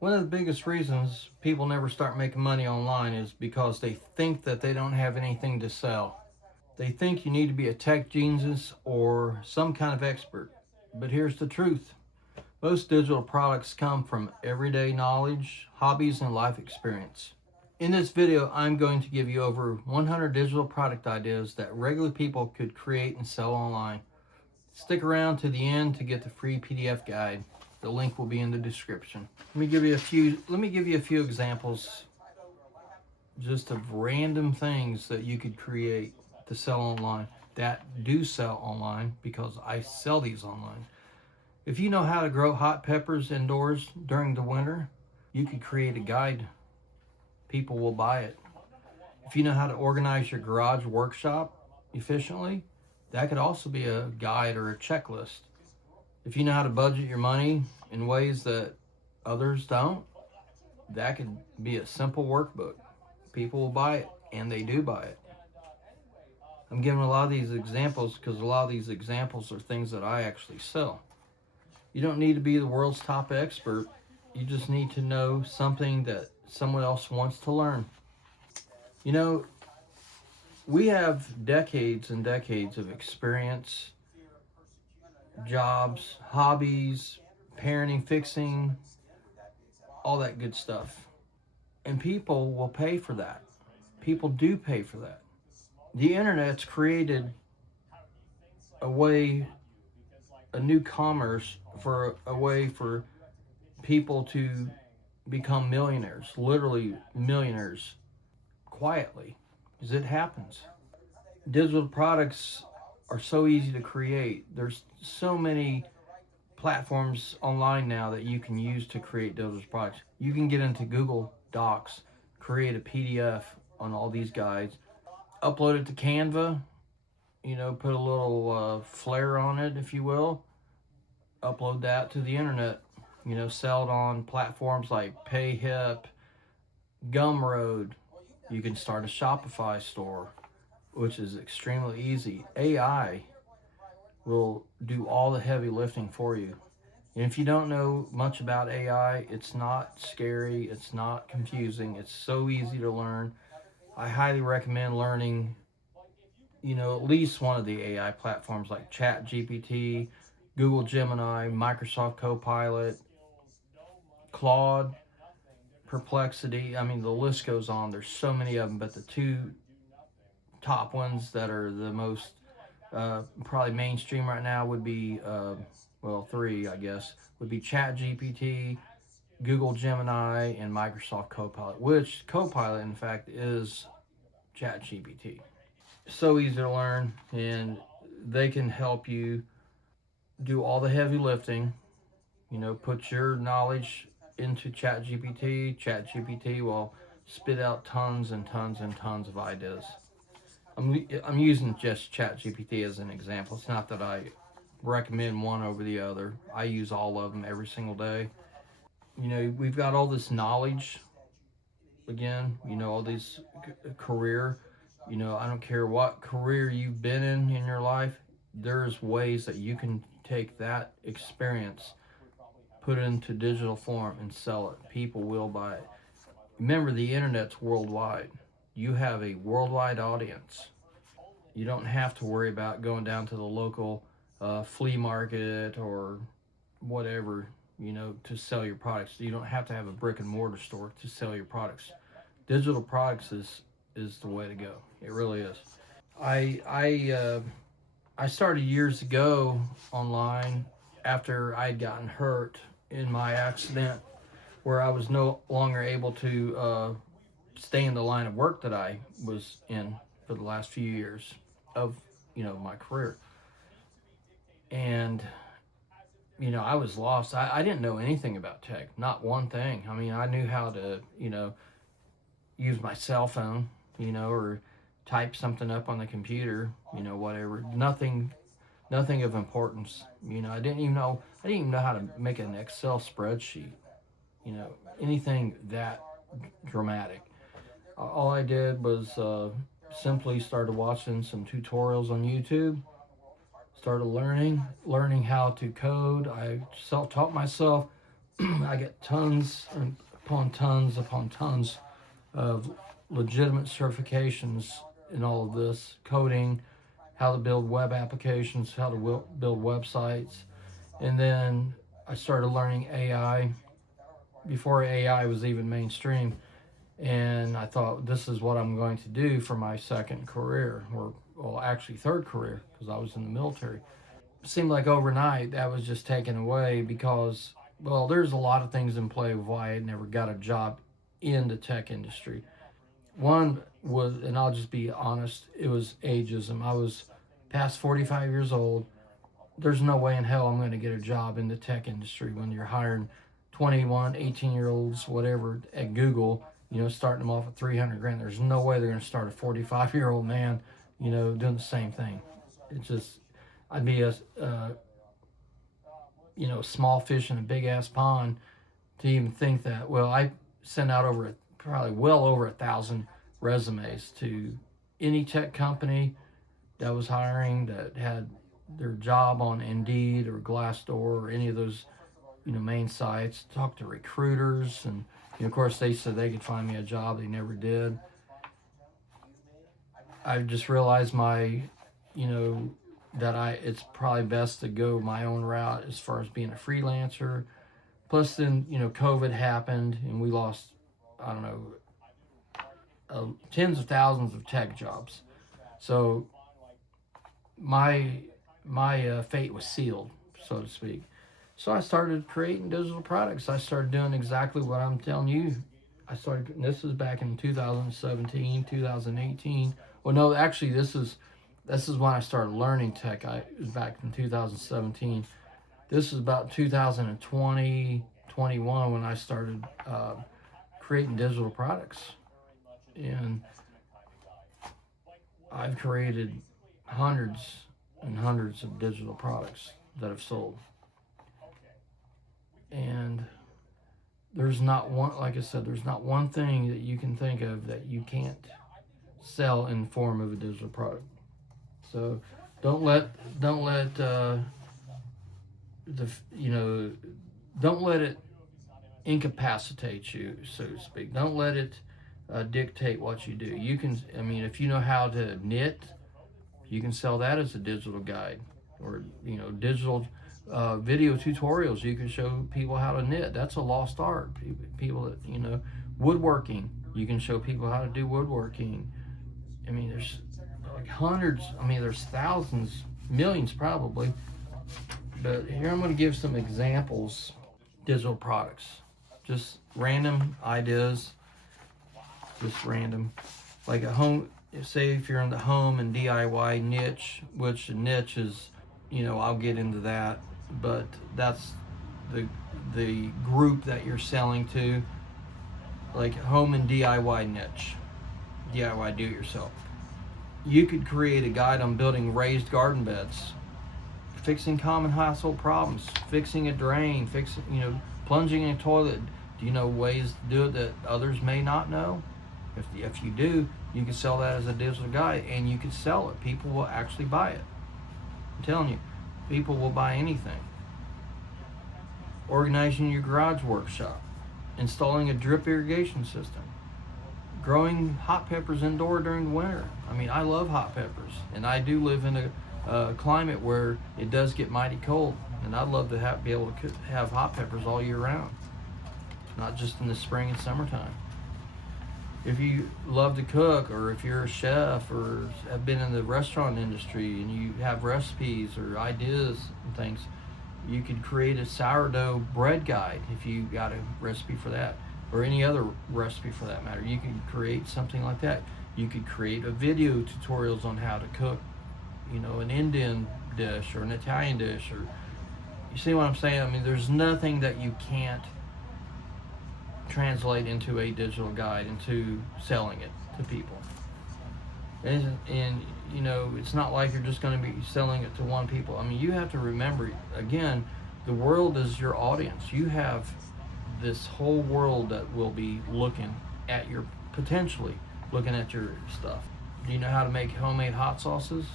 One of the biggest reasons people never start making money online is because they think that they don't have anything to sell. They think you need to be a tech genius or some kind of expert. But here's the truth: most digital products come from everyday knowledge, hobbies, and life experience. In this video, I'm going to give you over 100 digital product ideas that regular people could create and sell online. Stick around to the end to get the free PDF guide. The link will be in the description. Let me give you a few examples just of random things that you could create to sell online, that do sell online, because I sell these online. If you know how to grow hot peppers indoors during the winter, you could create a guide. People will buy it. If you know how to organize your garage workshop efficiently, that could also be a guide or a checklist. If you know how to budget your money in ways that others don't, that could be a simple workbook. People will buy it, and they do buy it. I'm giving a lot of these examples because a lot of these examples are things that I actually sell. You don't need to be the world's top expert. You just need to know something that someone else wants to learn. You know, we have decades and decades of experience, jobs, hobbies, parenting, fixing, all that good stuff. And people will pay for that. People do pay for that. The internet's created a way, a new commerce for a way for people to become millionaires, literally millionaires, quietly, because it happens. Digital products are so easy to create. There's so many platforms online now that you can use to create digital products. You can get into Google Docs, create a PDF on all these guides, upload it to Canva, put a little flair on it, if you will, upload that to the internet, sell it on platforms like PayHip, Gumroad. You can start a Shopify store, which is extremely easy. AI will do all the heavy lifting for you. And if you don't know much about AI, it's not scary, it's not confusing, it's so easy to learn. I highly recommend learning, at least one of the AI platforms like ChatGPT, Google Gemini, Microsoft Copilot, Claude, Perplexity. I mean, the list goes on. There's so many of them, but the two top ones that are the most probably mainstream right now would be, well, three, I guess, would be ChatGPT, Google Gemini, and Microsoft Copilot, which Copilot, in fact, is ChatGPT. So easy to learn, and they can help you do all the heavy lifting. Put your knowledge into ChatGPT. ChatGPT will spit out tons and tons and tons of ideas. I'm using just ChatGPT as an example. It's not that I recommend one over the other. I use all of them every single day. We've got all this knowledge, again, all these career. I don't care what career you've been in your life, there's ways that you can take that experience, put it into digital form, and sell it. People will buy it. Remember, the internet's worldwide. You have a worldwide audience. You don't have to worry about going down to the local flea market or whatever, to sell your products. You don't have to have a brick and mortar store to sell your products. Digital products is the way to go. It really is. I I uh, I started years ago online after I'd gotten hurt in my accident, where I was no longer able to stay in the line of work that I was in for the last few years of my career. And I was lost. I didn't know anything about tech, not one thing. I mean, I knew how to use my cell phone, or type something up on the computer, whatever. Nothing of importance. I didn't even know how to make an Excel spreadsheet, anything that dramatic. All I did was simply started watching some tutorials on YouTube, started learning how to code. I self-taught myself, I get tons upon tons of legitimate certifications in all of this coding, how to build web applications, how to build websites. And then I started learning AI before AI was even mainstream. And I thought, this is what I'm going to do for my second career, or, well, actually third career, because I was in the military. It seemed like overnight that was just taken away because, well, there's a lot of things in play of why I never got a job in the tech industry. One was, and I'll just be honest, it was ageism. I was past 45 years old. There's no way in hell I'm going to get a job in the tech industry when you're hiring 21, 18-year-olds, whatever, at Google, starting them off at 300 grand. There's no way they're going to start a 45-year-old man, doing the same thing. It's just, I'd be a small fish in a big ass pond to even think that. Well, I sent out probably well over 1,000 resumes to any tech company that was hiring, that had their job on Indeed or Glassdoor or any of those main sites. Talked to recruiters, and of course they said they could find me a job. They never did. I just realized that it's probably best to go my own route as far as being a freelancer. Plus then, COVID happened and we lost, I don't know, tens of thousands of tech jobs. So my fate was sealed, so to speak. So I started creating digital products. I started doing exactly what I'm telling you. This is back in 2017, 2018. Well, no, actually, this is when I started learning tech. It was back in 2017. This is about 2020, 21 when I started creating digital products. And I've created hundreds and hundreds of digital products that have sold. And there's not one, like I said, there's not one thing that you can think of that you can't sell in the form of a digital product. So don't let it incapacitate you, so to speak. Don't let it dictate what you do. You can, if you know how to knit, you can sell that as a digital guide, or digital video tutorials. You can show people how to knit. That's a lost art. People that woodworking. You can show people how to do woodworking. There's like hundreds. There's thousands, millions probably. But here I'm going to give some examples. Digital products, just random ideas, just random, like a home. Say if you're in the home and DIY niche, which the niche is, I'll get into that, but that's the group that you're selling to, like home and DIY niche, DIY do it yourself. You could create a guide on building raised garden beds, fixing common household problems, fixing a drain, plunging in a toilet. Do you know ways to do it that others may not know? If you do, you can sell that as a digital guide, and you can sell it. People will actually buy it. I'm telling you, people will buy anything. Organizing your garage workshop, installing a drip irrigation system, growing hot peppers indoor during the winter. I love hot peppers, and I do live in a climate where it does get mighty cold, and I'd love to be able to have hot peppers all year round, not just in the spring and summertime. If you love to cook, or if you're a chef or have been in the restaurant industry and you have recipes or ideas and things, you could create a sourdough bread guide if you got a recipe for that, or any other recipe for that matter. You could create something like that. You could create a video tutorials on how to cook, an Indian dish or an Italian dish, or you see what I'm saying? There's nothing that you can't translate into a digital guide, into selling it to people. And it's not like you're just going to be selling it to one people. You have to remember, again, the world is your audience. You have this whole world that will be potentially looking at your stuff. Do you know how to make homemade hot sauces?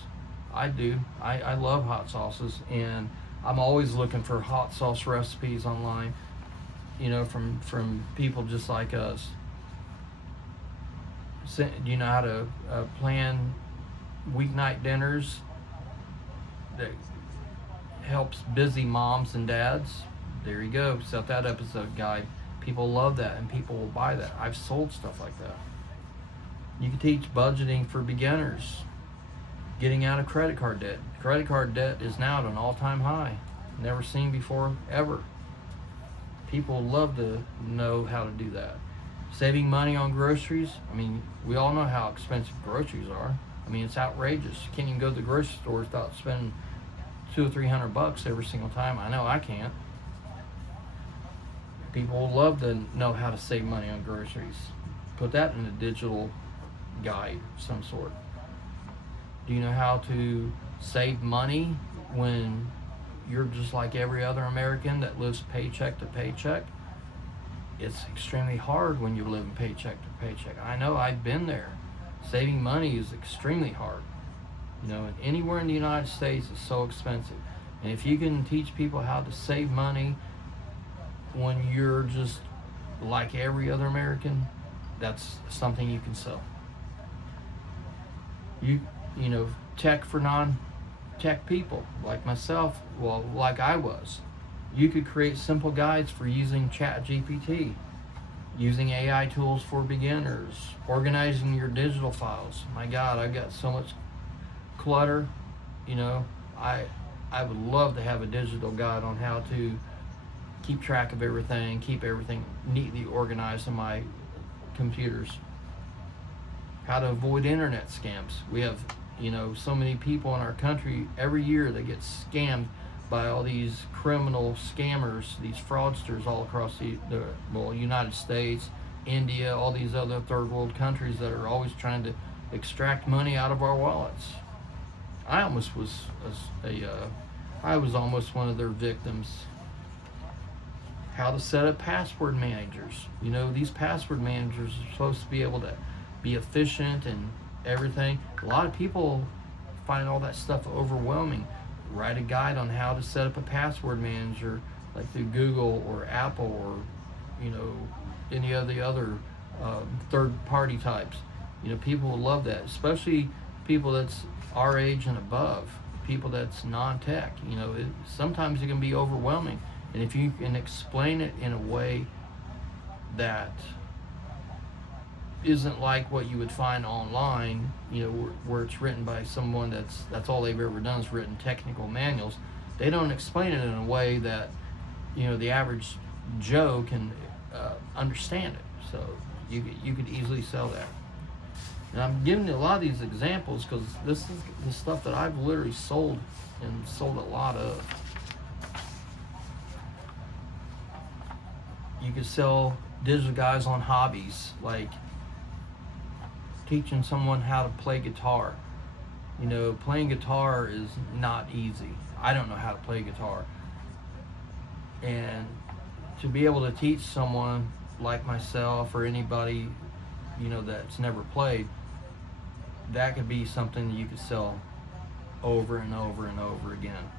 I do. I love hot sauces, and I'm always looking for hot sauce recipes online. from people just like us. Do you know how to plan weeknight dinners that helps busy moms and dads? There you go. Set that episode guide. People love that, and people will buy that. I've sold stuff like that. You can teach budgeting for beginners, getting out of credit card debt. Credit card debt is now at an all-time high, never seen before, ever. People love to know how to do that. Saving money on groceries. I mean, we all know how expensive groceries are. I mean, it's outrageous. You can't even go to the grocery store without spending $200 or $300 every single time. I know I can't. People love to know how to save money on groceries. Put that in a digital guide of some sort. Do you know how to save money when you're just like every other American that lives paycheck to paycheck? It's extremely hard when you're living paycheck to paycheck. I know, I've been there. Saving money is extremely hard. And anywhere in the United States is so expensive. And if you can teach people how to save money when you're just like every other American, that's something you can sell. Tech for non-tech people like myself, well, like I was. You could create simple guides for using ChatGPT, using AI tools for beginners, organizing your digital files. My God, I've got so much clutter. I would love to have a digital guide on how to keep track of everything, keep everything neatly organized on my computers. How to avoid internet scams. We have, so many people in our country every year that get scammed by all these criminal scammers, these fraudsters all across the United States, India, all these other third world countries that are always trying to extract money out of our wallets. I was almost one of their victims. How to set up password managers. These password managers are supposed to be able to be efficient and everything. A lot of people find all that stuff overwhelming. Write a guide on how to set up a password manager, like through Google or Apple or any of the other third-party types. People will love that, especially people that's our age and above, people that's non-tech. Sometimes it can be overwhelming, and if you can explain it in a way that isn't like what you would find online, where it's written by someone that's all they've ever done is written technical manuals. They don't explain it in a way that the average Joe can understand it. So you could easily sell that. And I'm giving you a lot of these examples because this is the stuff that I've literally sold a lot of. You could sell digital guides on hobbies, like teaching someone how to play guitar. Playing guitar is not easy. I don't know how to play guitar. And to be able to teach someone like myself or anybody, that's never played, that could be something that you could sell over and over and over again.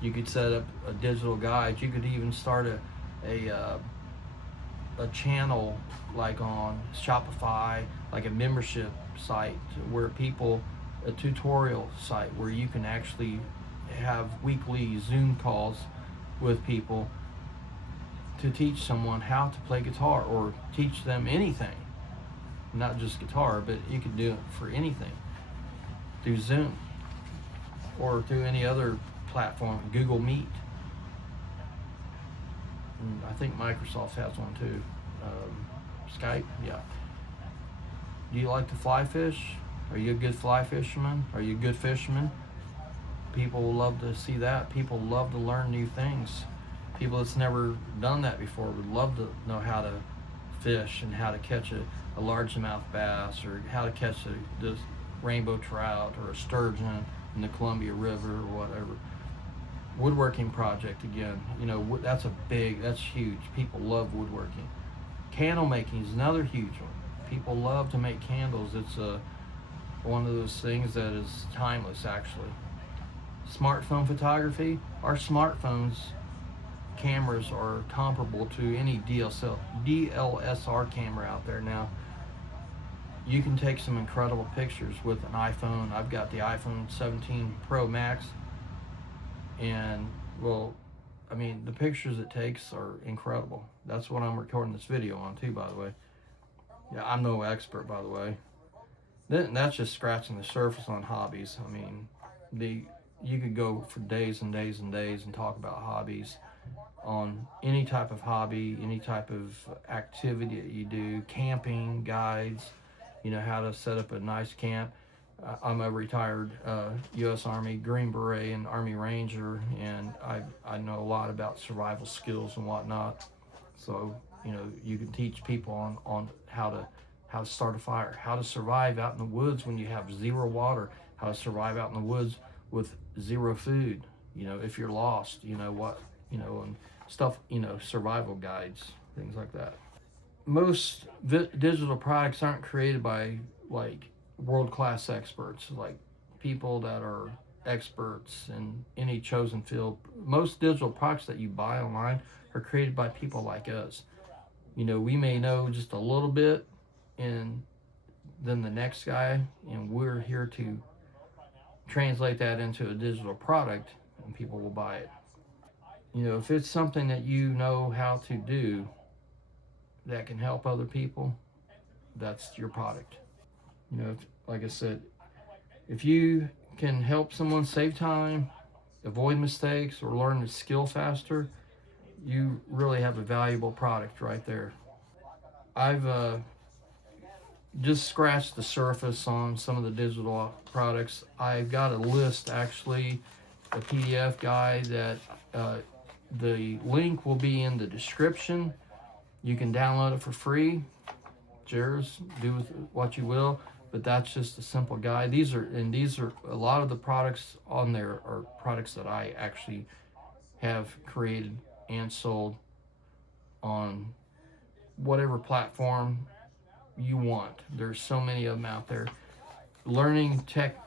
You could set up a digital guide. You could even start a channel like on Shopify, like a membership site where a tutorial site where you can actually have weekly Zoom calls with people to teach someone how to play guitar or teach them anything. Not just guitar, but you can do it for anything through Zoom or through any other platform, Google Meet. And I think Microsoft has one too. Skype, yeah. Do you like to fly fish? Are you a good fly fisherman? Are you a good fisherman? People love to see that. People love to learn new things. People that's never done that before would love to know how to fish and how to catch a largemouth bass or how to catch this rainbow trout or a sturgeon in the Columbia River or whatever. Woodworking project again, that's huge. People love woodworking. Candle making is another huge one. People love to make candles. It's one of those things that is timeless, actually. Smartphone photography. Our smartphones cameras are comparable to any DLSR camera out there now. You can take some incredible pictures with an iPhone. I've got the iPhone 17 Pro Max, and well, I mean, the pictures it takes are incredible. That's what I'm recording this video on too, by the way. Yeah, I'm no expert, by the way. Then that's just scratching the surface on hobbies. I mean, you could go for days and days and days and talk about hobbies on any type of hobby, any type of activity that you do, camping guides, how to set up a nice camp. I'm a retired U.S. Army Green Beret and Army Ranger, and I know a lot about survival skills and whatnot. So you can teach people on how to start a fire, how to survive out in the woods when you have zero water, how to survive out in the woods with zero food. If you're lost, and stuff. Survival guides, things like that. Most digital products aren't created by like world-class experts, like people that are experts in any chosen field. Most digital products that you buy online are created by people like us. We may know just a little bit and then the next guy, and we're here to translate that into a digital product and people will buy it. If it's something that you know how to do that can help other people, that's your product. Like I said, if you can help someone save time, avoid mistakes, or learn a skill faster, you really have a valuable product right there. I've just scratched the surface on some of the digital products. I've got a list, actually, a PDF guide that the link will be in the description. You can download it for free. It's yours. Do with what you will. But that's just a simple guide. These are a lot of the products on there are products that I actually have created and sold on whatever platform you want. There's so many of them out there. Learning tech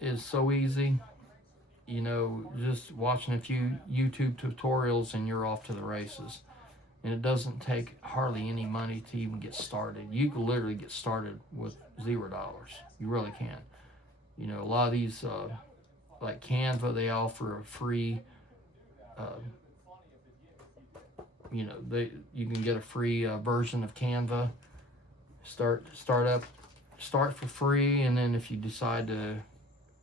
is so easy. Just watching a few YouTube tutorials and you're off to the races. And it doesn't take hardly any money to even get started. You can literally get started with $0. You really can. A lot of these, like Canva, they offer a free, you can get a free version of Canva. Start for free, and then if you decide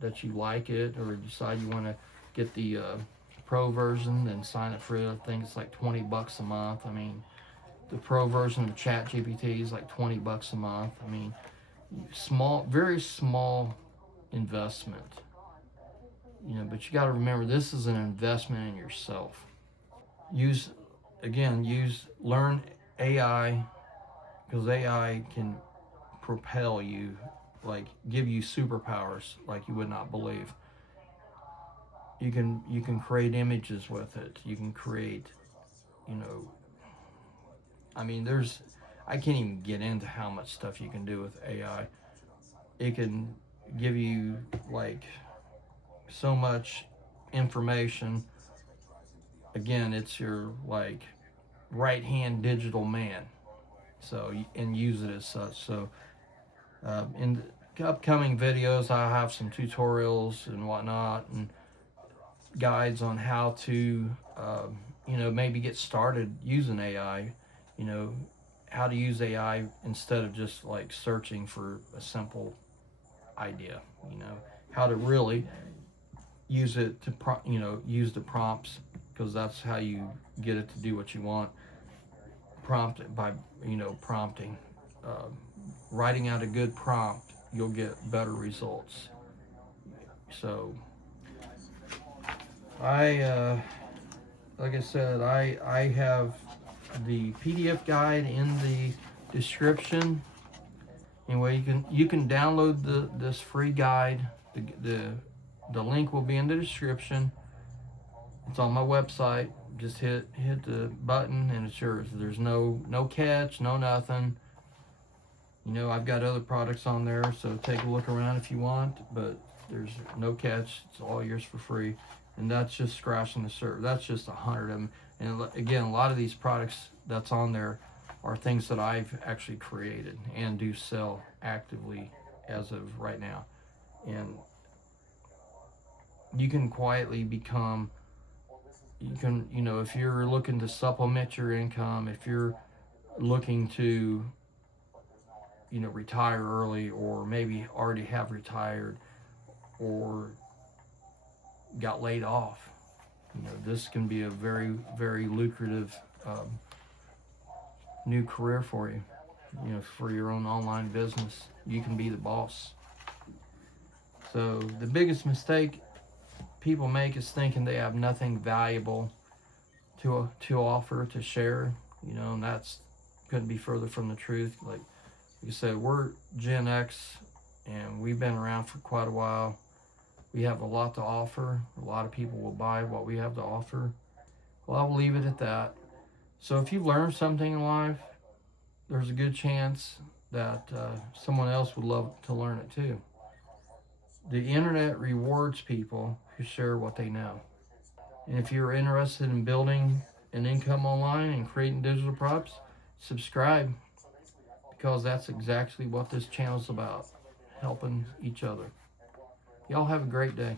that you like it or decide you want to get the pro version, then sign up for it. I think it's like $20 a month. I mean, the pro version of ChatGPT is like $20 a month. I mean, very small investment. But you got to remember, this is an investment in yourself. Learn AI, because AI can propel you, like give you superpowers like you would not believe. You can create images with it. You can create, I mean, I can't even get into how much stuff you can do with AI. It can give you like so much information. Again, it's your like right-hand digital man. So, and use it as such. So, in the upcoming videos, I have some tutorials and whatnot, and guides on how to, maybe get started using AI. How to use AI instead of just like searching for a simple idea. How to really use it to, use the prompts, because that's how you get it to do what you want. Prompt it by, prompting. Writing out a good prompt, you'll get better results. So, like I said, I have the PDF guide in the description. Anyway, you can download this free guide. The link will be in the description. It's on my website. Just hit the button and it's yours. There's no catch, no nothing. I've got other products on there, so take a look around if you want, but there's no catch. It's all yours for free. And that's just scratching the surface. That's just 100 of them. And again, a lot of these products that's on there are things that I've actually created and do sell actively as of right now. And you can quietly become, you can, you know, if you're looking to supplement your income, if you're looking to, you know, retire early, or maybe already have retired or got laid off, you know, this can be a very, very lucrative new career for you. You know, for your own online business, you can be the boss. So the biggest mistake people make is thinking they have nothing valuable to offer, to share. You know, and that's couldn't be further from the truth. Like you said, we're Gen X, and we've been around for quite a while. We have a lot to offer. A lot of people will buy what we have to offer. Well, I'll leave it at that. So if you've learned something in life, there's a good chance that someone else would love to learn it too. The internet rewards people who share what they know. And if you're interested in building an income online and creating digital products, subscribe, because that's exactly what this channel is about, helping each other. Y'all have a great day.